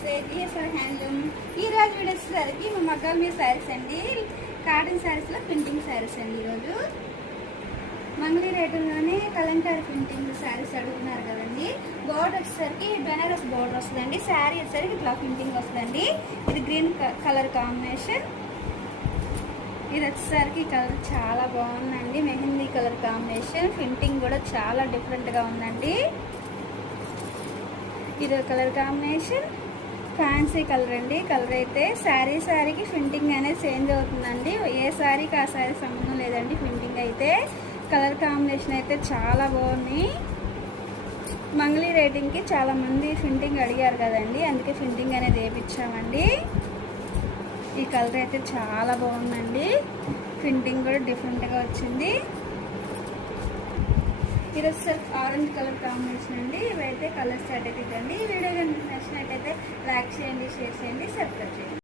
నమస్తే GSR handloom. ఈరోజు video వచ్చేసరికి మా మగ్గాల మీద శారీస్ అండి, కాటన్ శారీస్లో ప్రింటింగ్ శారీస్ అండి. ఈరోజు మంగళీ రేటులోనే కలంకారీ ప్రింటింగ్ శారీస్ అడుగుతున్నారు కదండి. బోర్డర్ వచ్చేసరికి బెనారస్ బోర్డర్ వస్తుందండి. శారీ వచ్చేసరికి ఇట్లా ప్రింటింగ్ వస్తుందండి. ఇది గ్రీన్ కలర్ కాంబినేషన్. ఇది వచ్చేసరికి కలర్ చాలా బాగుందండి, మెహందీ కలర్ కాంబినేషన్. ప్రింటింగ్ కూడా చాలా డిఫరెంట్గా ఉందండి. ఇది కలర్ కాంబినేషన్ ఫ్యాన్సీ కలర్ అండి. కలర్ అయితే శారీకి ప్రింటింగ్ అనేది చేంజ్ అవుతుందండి. ఏ శారీకి ఆ శారీ సంబంధం లేదండి. ప్రింటింగ్ అయితే కలర్ కాంబినేషన్ అయితే చాలా బాగుంది. మంగళీ రేటింగ్కి చాలామంది ప్రింటింగ్ అడిగారు కదండి, అందుకే ప్రింటింగ్ అనేది వేయించామండి. ఈ కలర్ అయితే చాలా బాగుందండి, ప్రింటింగ్ కూడా డిఫరెంట్గా వచ్చింది. ఇది వచ్చేసరికి ఆరెంజ్ కలర్ కాంబినేషన్ అండి. ఇవైతే కలర్ స్టార్ట్ అయితే ఇదండి. ఈ వీడియో కనుక నచ్చినట్టయితే లైక్ చేయండి, షేర్ చేయండి, సబ్స్క్రైబ్ చేయండి.